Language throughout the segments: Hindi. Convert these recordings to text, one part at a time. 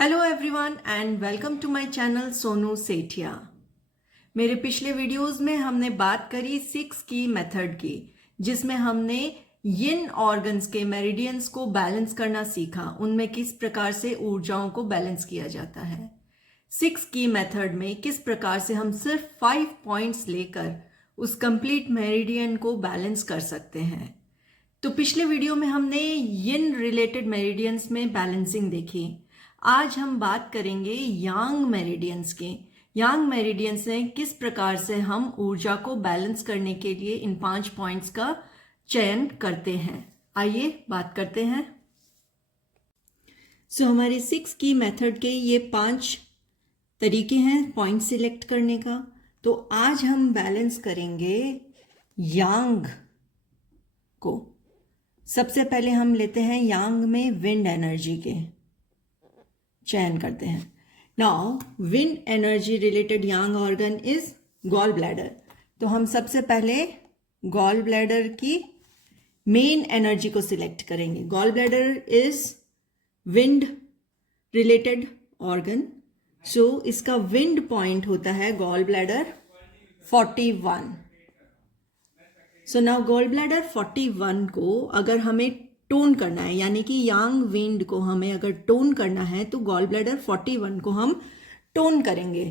Hello everyone and welcome to my channel Sonu Sethia. मेरे पिछले वीडियोस में हमने बात करी 6 की मेथड की, जिसमें हमने यिन ऑर्गन्स के मेरिडियंस को बैलेंस करना सीखा, उनमें किस प्रकार से ऊर्जाओं को बैलेंस किया जाता है। 6 की मेथड में किस प्रकार से हम सिर्फ 5 पॉइंट्स लेकर उस कंप्लीट मेरिडियन को बैलेंस कर सकते हैं। तो पिछले वीडियो में हमने यिन रिलेटेड मेरिडियंस में बैलेंसिंग देखी। आज हम बात करेंगे यांग मेरिडियंस के। यांग मेरिडियंस में किस प्रकार से हम ऊर्जा को बैलेंस करने के लिए इन 5 पॉइंट्स का चयन करते हैं। आइए बात करते हैं। हमारी 6 की मेथड के ये 5 तरीके हैं पॉइंट सिलेक्ट करने का। तो आज हम बैलेंस करेंगे यांग को। सबसे पहले हम लेते हैं यांग में विंड एनर्जी के चयन करते हैं। Now wind energy related yang organ is gall bladder. तो हम सबसे पहले गॉल ब्लैडर की मेन एनर्जी को सिलेक्ट करेंगे। Gall bladder is wind related organ. So इसका विंड पॉइंट होता है gall bladder 41। So now gall bladder 41 को अगर हमें टोन करना है, यानी कि यांग विंड को हमें अगर टोन करना है, तो गॉल ब्लैडर 41 को हम टोन करेंगे।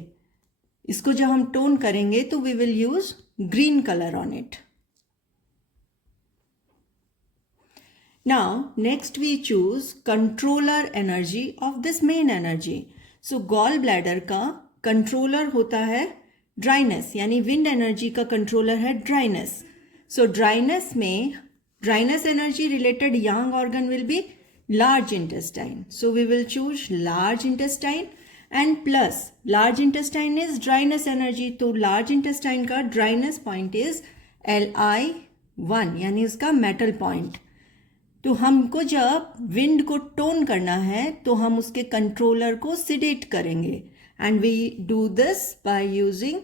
इसको जब हम टोन करेंगे तो we will use green colour on it. Now next we choose controller energy of this main energy. So gall bladder का कंट्रोलर होता है ड्राइनेस, यानी विंड एनर्जी का कंट्रोलर है dryness. So dryness energy related yang organ will be large intestine. So we will choose large intestine and plus large intestine is dryness energy. तो large intestine का dryness point is Li1, यानी उसका metal point। तो हमको जब wind को टोन करना है तो हम उसके कंट्रोलर को sedate करेंगे, and we do this by using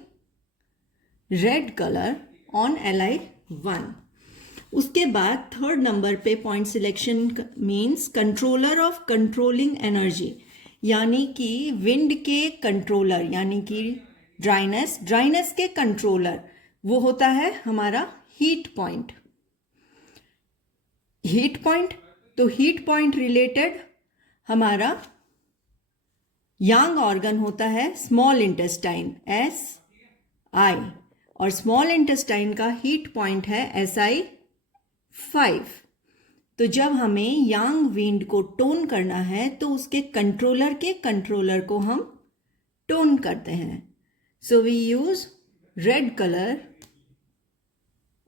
red color on Li1। उसके बाद थर्ड नंबर पे point selection means controller of controlling energy, यानी कि विंड के कंट्रोलर, यानी कि ड्राइनेस के कंट्रोलर वो होता है हमारा हीट पॉइंट। तो हीट पॉइंट रिलेटेड हमारा यांग ऑर्गन होता है स्मॉल इंटेस्टाइन SI, और स्मॉल इंटेस्टाइन का हीट पॉइंट है SI5। तो जब हमें यांग विंड को टोन करना है तो उसके कंट्रोलर को हम टोन करते हैं। So we use red colour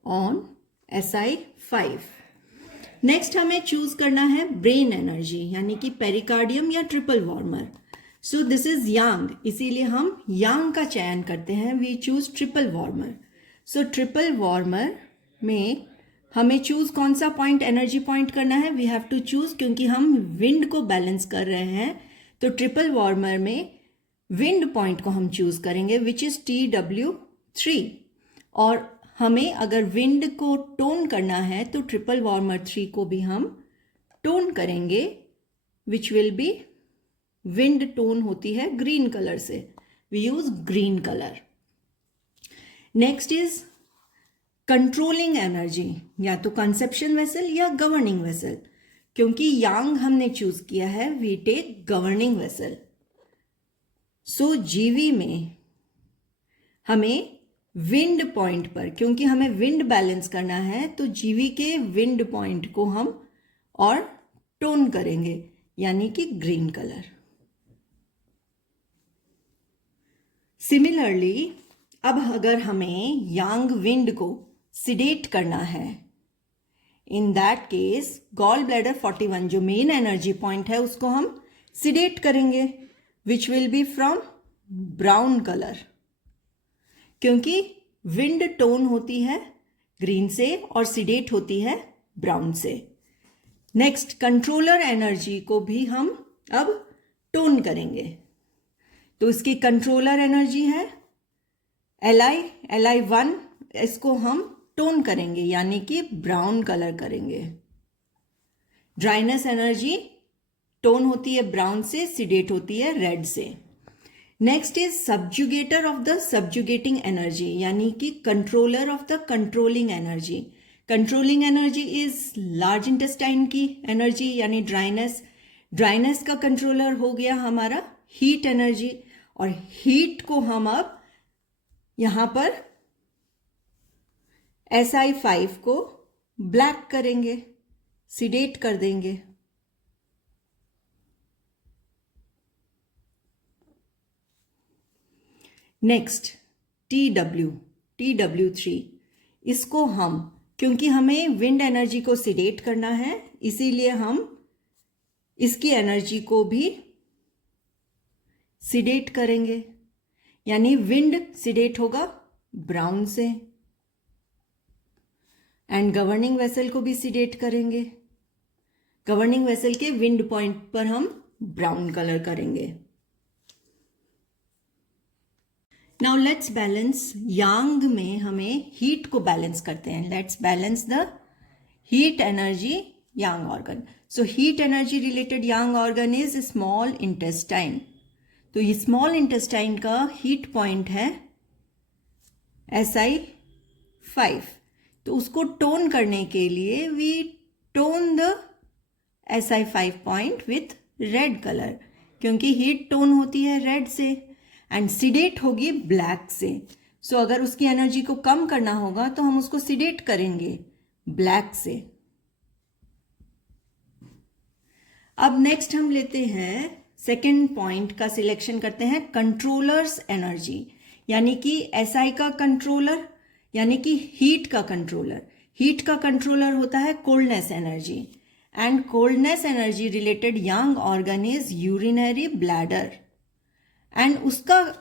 on SI5। Next हमें चूज करना है ब्रेन एनर्जी, यानी कि पेरिकार्डियम या triple warmer. So this is yang, इसीलिए हम यांग का चयन करते हैं। We choose triple warmer. So triple warmer में हमें चूज कौन सा पॉइंट एनर्जी पॉइंट करना है, वी हैव टू चूज, क्योंकि हम विंड को बैलेंस कर रहे हैं। तो ट्रिपल वार्मर में विंड पॉइंट को हम चूज करेंगे विच इज TW3। और हमें अगर विंड को टोन करना है तो ट्रिपल वार्मर 3 को भी हम टोन करेंगे, which will be wind tone होती है ग्रीन कलर से। We use green colour. Next is controlling energy, या तो कंसेप्शन वेसल या गवर्निंग वेसल। क्योंकि यांग हमने चूज किया है, we take governing vessel. So GV में हमें विंड पॉइंट पर, क्योंकि हमें विंड बैलेंस करना है, तो जीवी के विंड पॉइंट को हम और टोन करेंगे, यानी कि ग्रीन कलर। सिमिलरली अब अगर हमें यांग विंड को सिडेट करना है, in that case gall bladder 41 जो मेन एनर्जी पॉइंट है उसको हम सिडेट करेंगे, which will B from brown colour, क्योंकि विंड टोन होती है ग्रीन से और सिडेट होती है ब्राउन से। नेक्स्ट कंट्रोलर एनर्जी को भी हम अब टोन करेंगे। तो इसकी कंट्रोलर एनर्जी है Li1, इसको हम टोन करेंगे, यानी कि ब्राउन कलर करेंगे। ड्राइनेस एनर्जी टोन होती है ब्राउन से, सिडेट होती है रेड से। Next is subjugator of the subjugating energy, यानी कि controller of the controlling energy. Controlling energy is large intestine की एनर्जी यानी ड्राइनेस। ड्राइनेस का कंट्रोलर हो गया हमारा हीट एनर्जी, और हीट को हम अब यहां पर SI5 को ब्लैक करेंगे, सिडेट कर देंगे। नेक्स्ट TW3, इसको हम, क्योंकि हमें विंड एनर्जी को सिडेट करना है, इसीलिए हम इसकी एनर्जी को भी सिडेट करेंगे, यानी विंड सिडेट होगा ब्राउन से, एंड गवर्निंग वेसल को भी सिडेट करेंगे। गवर्निंग वेसल के विंड पॉइंट पर हम ब्राउन कलर करेंगे। नाउ लेट्स बैलेंस, यांग में हमें हीट को बैलेंस करते हैं। Let's balance the heat energy yang organ. So heat energy related yang organ is small intestine. तो ये स्मॉल इंटेस्टाइन का हीट पॉइंट है SI5। तो उसको टोन करने के लिए we tone the SI5 point with red colour, क्योंकि हीट टोन होती है रेड से एंड सिडेट होगी ब्लैक से। सो अगर उसकी एनर्जी को कम करना होगा तो हम उसको सिडेट करेंगे ब्लैक से। अब नेक्स्ट हम लेते हैं सेकेंड पॉइंट का सिलेक्शन करते हैं, कंट्रोलर्स एनर्जी, यानी कि SI का कंट्रोलर, यानी कि हीट का कंट्रोलर। हीट का कंट्रोलर होता है coldness energy, and coldness energy related yang organ is urinary bladder, and उसका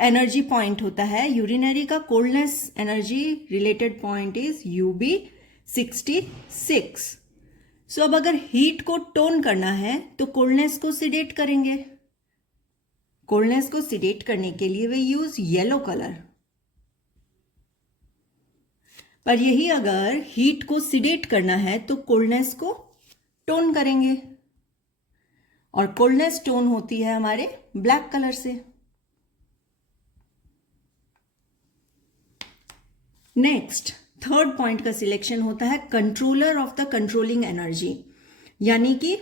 एनर्जी पॉइंट होता है, यूरिनरी का coldness energy related point is UB66। सो अब अगर हीट को टोन करना है तो कोल्डनेस को सिडेट करेंगे। कोल्डनेस को सिडेट करने के लिए वे यूज येलो कलर। पर यही अगर हीट को सिडेट करना है तो कोल्डनेस को टोन करेंगे, और कोल्डनेस टोन होती है हमारे ब्लैक कलर से। नेक्स्ट थर्ड पॉइंट का सिलेक्शन होता है controller of the controlling energy, यानी कि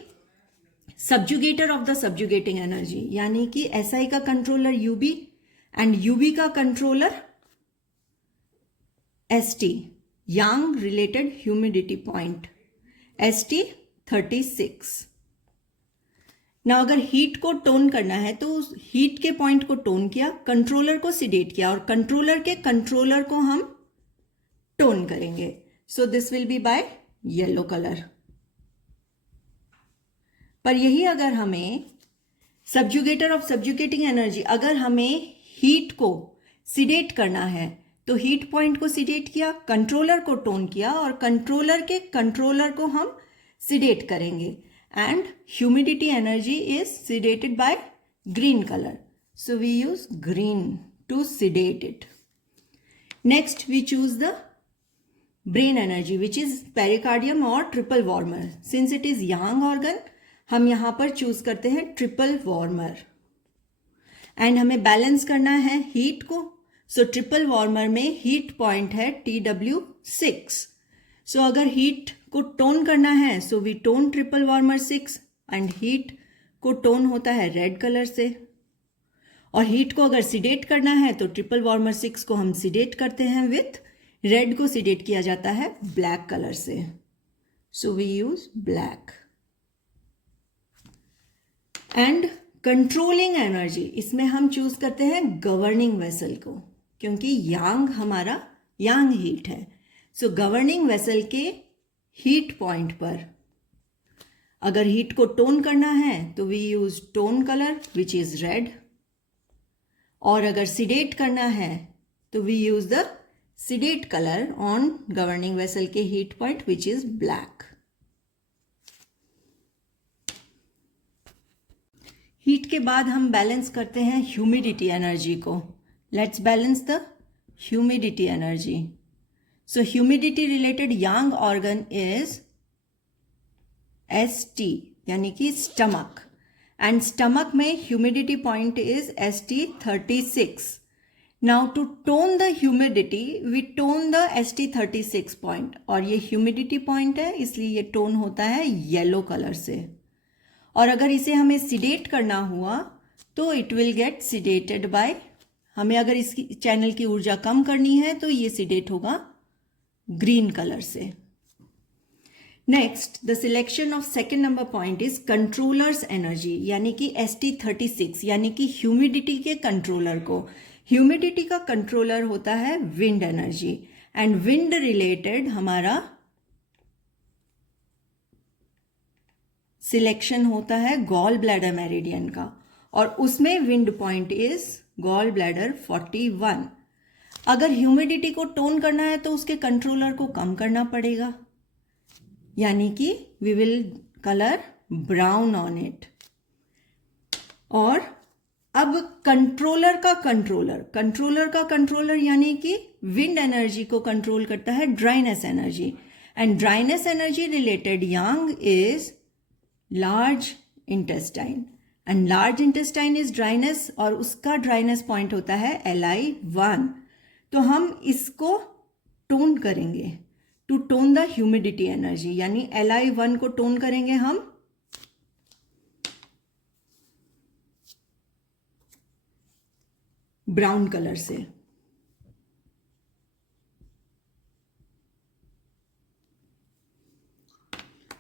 सब्जुगेटर ऑफ द सब्जुगेटिंग एनर्जी, यानी कि SI का कंट्रोलर UB एंड UB का कंट्रोलर ST, यांग रिलेटेड ह्यूमिडिटी पॉइंट ST36। ना अगर हीट को टोन करना है तो हीट के पॉइंट को टोन किया, कंट्रोलर को सिडेट किया, और कंट्रोलर के कंट्रोलर को हम टोन करेंगे। So this will be by yellow colour. पर यही अगर हमें सब्जुगेटर ऑफ सब्जुगेटिंग एनर्जी, अगर हमें हीट को सिडेट करना है तो हीट पॉइंट को सिडेट किया, कंट्रोलर को टोन किया, और कंट्रोलर के कंट्रोलर को हम सिडेट करेंगे, and humidity energy is sedated by green color. So we use green to sedate it. Next we choose the brain energy, which is pericardium or triple warmer. Since it is yang organ, हम यहाँ पर चूज करते हैं ट्रिपल वार्मर, एंड हमें बैलेंस करना है हीट को। सो ट्रिपल वार्मर में हीट पॉइंट है TW6। सो अगर हीट को टोन करना है so we tone triple warmer 6, and heat को टोन होता है रेड कलर से, और हीट को अगर सिडेट करना है तो ट्रिपल वार्मर 6 को हम सिडेट करते हैं विथ रेड को सिडेट किया जाता है ब्लैक कलर से। So we use black. And controlling energy, इसमें हम चूज करते हैं गवर्निंग वेसल को, क्योंकि यांग हमारा यांग हीट है। सो गवर्निंग वेसल के हीट पॉइंट पर अगर हीट को टोन करना है तो we use tone colour which is red, और अगर सिडेट करना है तो we use the sedate colour on governing vessel के heat point which is black. Heat के बाद हम बैलेंस करते हैं ह्यूमिडिटी एनर्जी को। Let's balance the humidity energy. So humidity related yang organ is ST, यानी कि स्टमक, एंड स्टमक में humidity point is ST36. Now to tone the humidity we tone the ST36 point, और ये ह्यूमिडिटी पॉइंट है इसलिए ये टोन होता है येलो कलर से। और अगर इसे हमें सिडेट करना हुआ तो इट विल गेट सिडेटेड बाय, हमें अगर इस चैनल की ऊर्जा कम करनी है तो ये सिडेट होगा ग्रीन कलर से। Next, the selection of second number point is controllers energy, यानी कि ST36, यानी कि ह्यूमिडिटी के कंट्रोलर को। ह्यूमिडिटी का कंट्रोलर होता है wind energy, and wind related हमारा सिलेक्शन होता है गॉल ब्लैडर मेरिडियन का, और उसमें wind point is gall bladder 41। अगर ह्यूमिडिटी को टोन करना है तो उसके कंट्रोलर को कम करना पड़ेगा, यानी कि we will colour brown on it. और अब कंट्रोलर का कंट्रोलर यानी कि विंड एनर्जी को कंट्रोल करता है dryness energy, and dryness energy related Yang is large intestine, and large intestine is dryness, और उसका ड्राइनेस पॉइंट होता है Li1। तो हम इसको टोन करेंगे to tone the humidity energy, यानी Li1 को टोन करेंगे हम ब्राउन कलर से।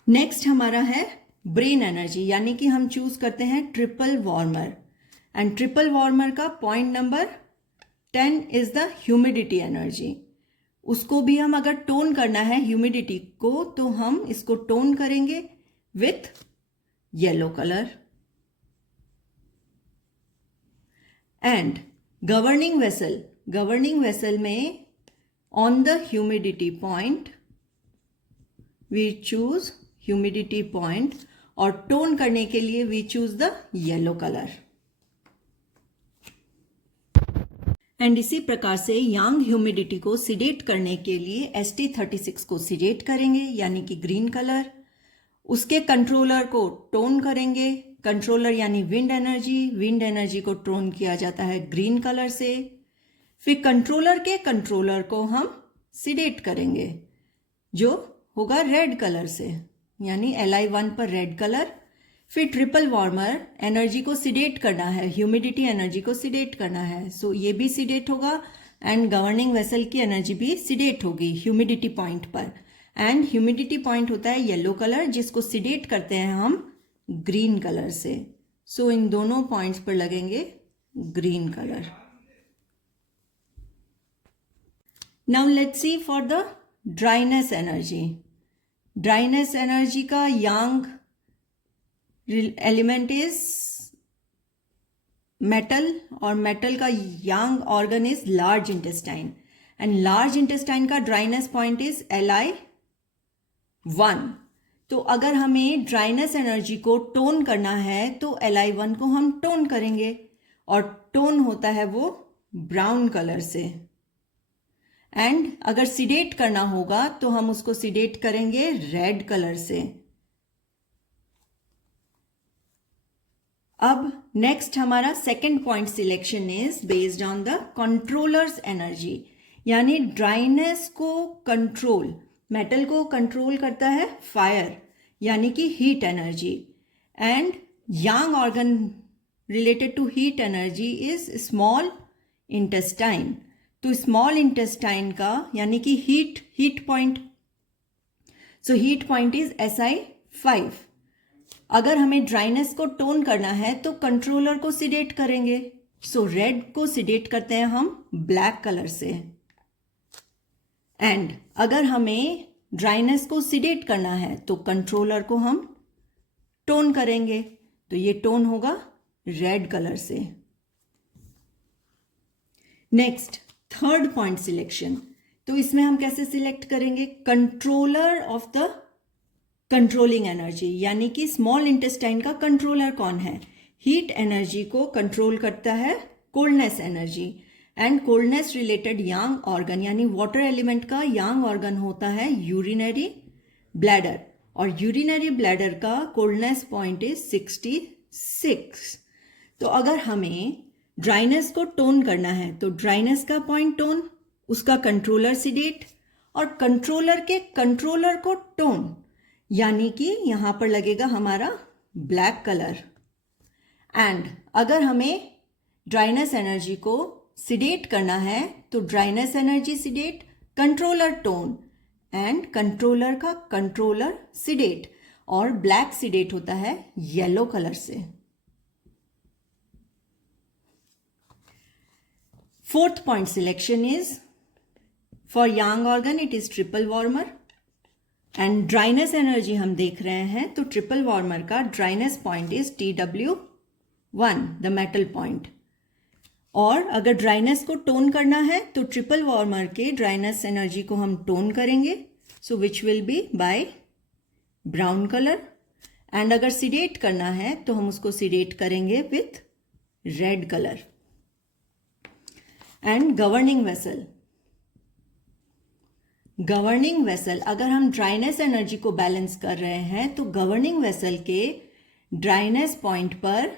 नेक्स्ट हमारा है ब्रेन एनर्जी, यानी कि हम चूज करते हैं triple warmer, and triple warmer का point number 10 is the humidity energy. उसको भी हम अगर टोन करना है ह्यूमिडिटी को तो हम इसको टोन करेंगे with yellow colour. And governing vessel में on the humidity point we choose humidity point, और टोन करने के लिए we choose the yellow colour. And इसी प्रकार से यांग ह्यूमिडिटी को सिडेट करने के लिए ST36 को सिडेट करेंगे, यानी कि ग्रीन कलर। उसके कंट्रोलर को टोन करेंगे, कंट्रोलर यानी विंड एनर्जी को टोन किया जाता है ग्रीन कलर से। फिर कंट्रोलर के कंट्रोलर को हम सिडेट करेंगे जो होगा रेड कलर से, यानी Li1 पर रेड कलर। फिर ट्रिपल वार्मर एनर्जी को सिडेट करना है, ह्यूमिडिटी एनर्जी को सिडेट करना है, सो ये भी सिडेट होगा, एंड गवर्निंग वेसल की एनर्जी भी सिडेट होगी ह्यूमिडिटी पॉइंट पर, एंड ह्यूमिडिटी पॉइंट होता है येलो कलर जिसको सिडेट करते हैं हम ग्रीन कलर से। सो इन दोनों पॉइंट्स पर लगेंगे green colour. Now let's see for the dryness energy. Dryness energy का यांग एलिमेंट इज मेटल, और मेटल का yang organ is large intestine, and large intestine का ड्राइनेस पॉइंट इज Li1। तो अगर हमें ड्राइनेस एनर्जी को टोन करना है तो Li1 को हम टोन करेंगे, और टोन होता है वो ब्राउन कलर से। एंड अगर सिडेट करना होगा तो हम उसको सिडेट करेंगे रेड कलर से। अब नेक्स्ट हमारा second point selection is based on the controllers energy, यानी ड्राइनेस को कंट्रोल, मेटल को कंट्रोल करता है फायर, यानी कि heat energy, and yang organ related to heat energy is small intestine. तो स्मॉल इंटेस्टाइन का यानी कि heat point, so heat point is SI5। अगर हमें ड्राइनेस को टोन करना है तो कंट्रोलर को सिडेट करेंगे, सो रेड को सिडेट करते हैं हम ब्लैक कलर से। एंड अगर हमें ड्राइनेस को सिडेट करना है तो कंट्रोलर को हम टोन करेंगे, तो ये टोन होगा रेड कलर से। नेक्स्ट थर्ड पॉइंट सिलेक्शन, तो इसमें हम कैसे सिलेक्ट करेंगे? Controller of the controlling energy, यानी कि स्मॉल इंटेस्टाइन का कंट्रोलर कौन है? हीट एनर्जी को कंट्रोल करता है coldness energy, and coldness related yang organ यानी वाटर एलिमेंट का यांग ऑर्गन होता है यूरिनरी ब्लैडर, और यूरिनरी ब्लैडर का कोल्डनेस पॉइंट इज 66। तो अगर हमें ड्राइनेस को टोन करना है तो ड्राइनेस का पॉइंट टोन, उसका कंट्रोलर सिडेट और कंट्रोलर के कंट्रोलर को टोन, यानी कि यहां पर लगेगा हमारा ब्लैक कलर। एंड अगर हमें ड्राइनेस एनर्जी को सिडेट करना है तो dryness energy सिडेट, controller tone and controller का कंट्रोलर सिडेट, और ब्लैक सिडेट होता है येलो कलर से। Fourth point selection is for Yang organ it is triple warmer and dryness energy हम देख रहे हैं तो ट्रिपल वार्मर का dryness point is TW1 the metal point. और अगर ड्राइनेस को टोन करना है तो ट्रिपल वार्मर के ड्राइनेस एनर्जी को हम टोन करेंगे, सो विच will be by brown colour. And अगर सिडेट करना है तो हम उसको सिडेट करेंगे with red colour. And governing vessel, governing vessel अगर हम ड्राइनेस एनर्जी को बैलेंस कर रहे हैं तो गवर्निंग वेसल के ड्राइनेस पॉइंट पर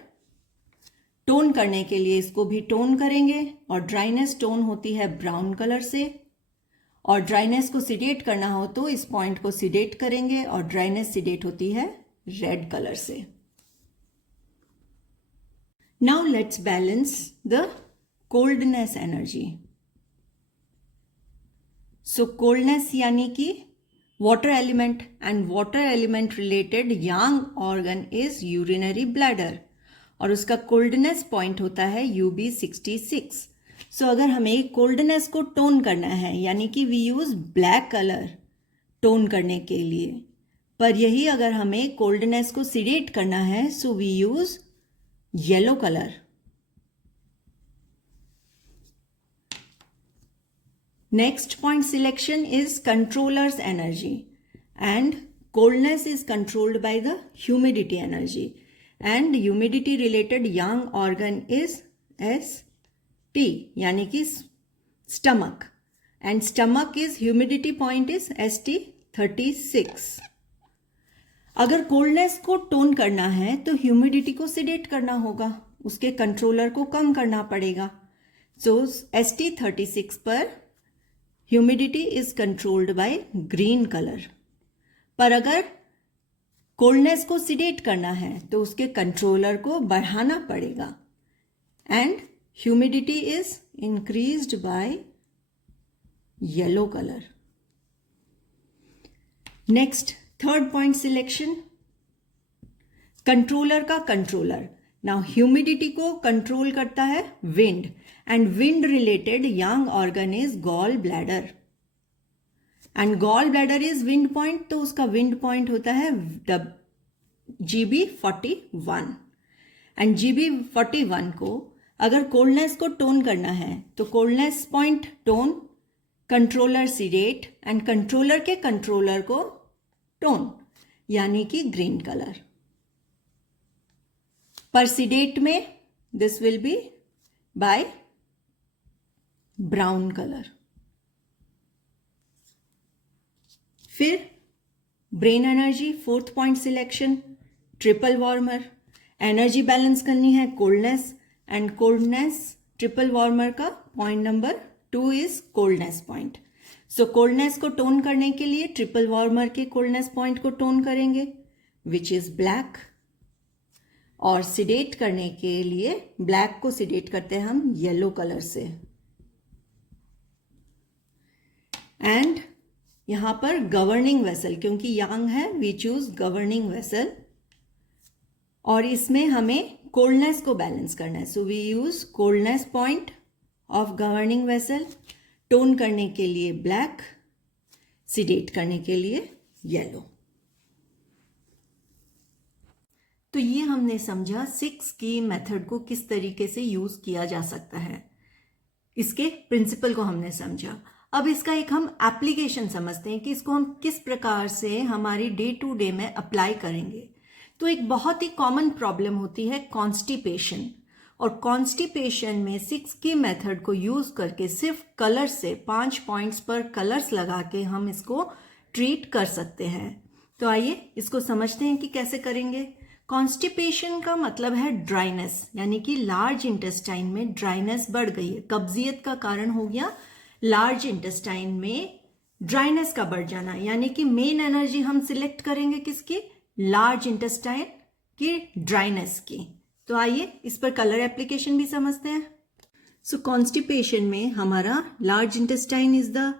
टोन करने के लिए इसको भी टोन करेंगे, और ड्राइनेस टोन होती है ब्राउन कलर से, और ड्राइनेस को सिडेट करना हो तो इस पॉइंट को सिडेट करेंगे, और ड्राइनेस सिडेट होती है रेड कलर से। Now let's balance the coldness energy. So coldness यानी कि water element, and water element related yang organ is urinary bladder, और उसका कोल्डनेस पॉइंट होता है UB66। सो अगर हमें कोल्डनेस को टोन करना है यानी कि we use black colour tone करने के लिए, पर यही अगर हमें कोल्डनेस को सिडेट करना है so we use yellow colour. Next point selection is controller's energy, and coldness is controlled by the humidity energy, and humidity related yang organ is ST यानी कि stomach, and stomach is humidity point is ST36। अगर कोल्डनेस को टोन करना है तो ह्यूमिडिटी को सिडेट करना होगा, उसके कंट्रोलर को कम करना पड़ेगा। सो ST36 पर humidity is controlled by green colour. पर अगर कोल्डनेस को सिडेट करना है तो उसके कंट्रोलर को बढ़ाना पड़ेगा, and humidity is increased by yellow colour. Next third point selection, controller का कंट्रोलर। नाउ ह्यूमिडिटी को कंट्रोल करता है wind, and wind related yang organ is gall bladder, and gall bladder is wind point, तो उसका विंड पॉइंट होता है GB41। एंड GB41 को अगर कोल्डनेस को टोन करना है तो coldness point tone, controller sedate, and controller के कंट्रोलर को टोन यानी कि ग्रीन कलर। पर सिडेट में this will be by brown colour. फिर brain energy, fourth point selection, triple warmer. Energy balance करनी है coldness, and coldness triple warmer का point number 2 is coldness point. So coldness को टोन करने के लिए ट्रिपल वार्मर के कोल्डनेस पॉइंट को टोन करेंगे विच इज ब्लैक, और सिडेट करने के लिए ब्लैक को सिडेट करते हैं हम येलो कलर से। एंड यहां पर गवर्निंग वेसल, क्योंकि यांग है वी चूज गवर्निंग वेसल, और इसमें हमें कोल्डनेस को बैलेंस करना है, so we use coldness point of governing vessel, tone करने के लिए ब्लैक, सिडेट करने के लिए येलो। तो ये हमने समझा 6 की मेथड को किस तरीके से यूज किया जा सकता है, इसके प्रिंसिपल को हमने समझा। अब इसका एक हम एप्लीकेशन समझते हैं कि इसको हम किस प्रकार से हमारी डे टू डे में अप्लाई करेंगे। तो एक बहुत ही कॉमन प्रॉब्लम होती है कॉन्स्टिपेशन, और कॉन्स्टिपेशन में 6 की मेथड को यूज करके सिर्फ कलर से 5 पॉइंट्स पर कलर्स लगा के हम इसको ट्रीट कर सकते हैं। तो आइए इसको समझते हैं कि कैसे करेंगे। कॉन्स्टिपेशन का मतलब है ड्राइनेस, यानी कि लार्ज इंटेस्टाइन में ड्राइनेस बढ़ गई है। कब्जियत का कारण हो गया लार्ज इंटेस्टाइन में ड्राइनेस का बढ़ जाना, यानी कि मेन एनर्जी हम सिलेक्ट करेंगे किसकी, लार्ज इंटेस्टाइन की ड्राइनेस की। तो आइए इस पर कलर एप्लीकेशन भी समझते हैं। सो कॉन्स्टिपेशन में हमारा large intestine is the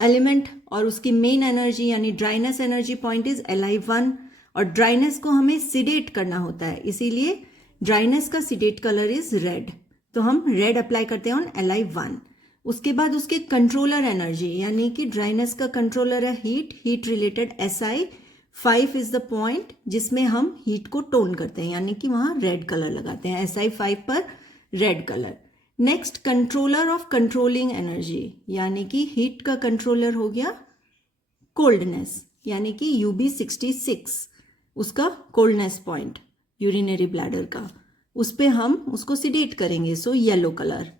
element और उसकी मेन एनर्जी यानी dryness energy point is Li1, और ड्राइनेस को हमें सिडेट करना होता है, इसीलिए ड्राइनेस का सिडेट कलर इज रेड। तो हम रेड अप्लाई करते हैं ऑन Li1। उसके बाद उसके कंट्रोलर एनर्जी यानी कि ड्राइनेस का कंट्रोलर है heat related Si5 is the point जिसमें हम हीट को टोन करते हैं, यानी कि वहां रेड कलर लगाते हैं, Si5 पर red colour. Next controller of controlling energy, यानी कि हीट का कंट्रोलर हो गया कोल्डनेस, यानी कि UB66 उसका कोल्डनेस पॉइंट यूरिनरी ब्लैडर का, उस पे हम उसको सिडेट करेंगे, सो येलो कलर।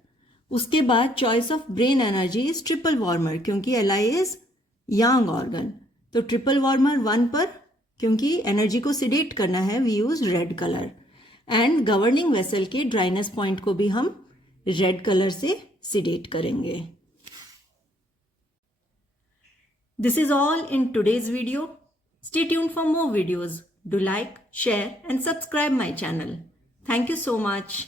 उसके बाद choice of brain energy is triple warmer, क्योंकि Li इज यांग ऑर्गन, तो ट्रिपल वार्मर 1 पर, क्योंकि एनर्जी को सिडेट करना है, we use red colour. And governing vessel के ड्राइनेस पॉइंट को भी हम रेड कलर से सिडेट करेंगे। This is all in today's video. Stay tuned for more videos. Do like, share and subscribe my channel. Thank you so much.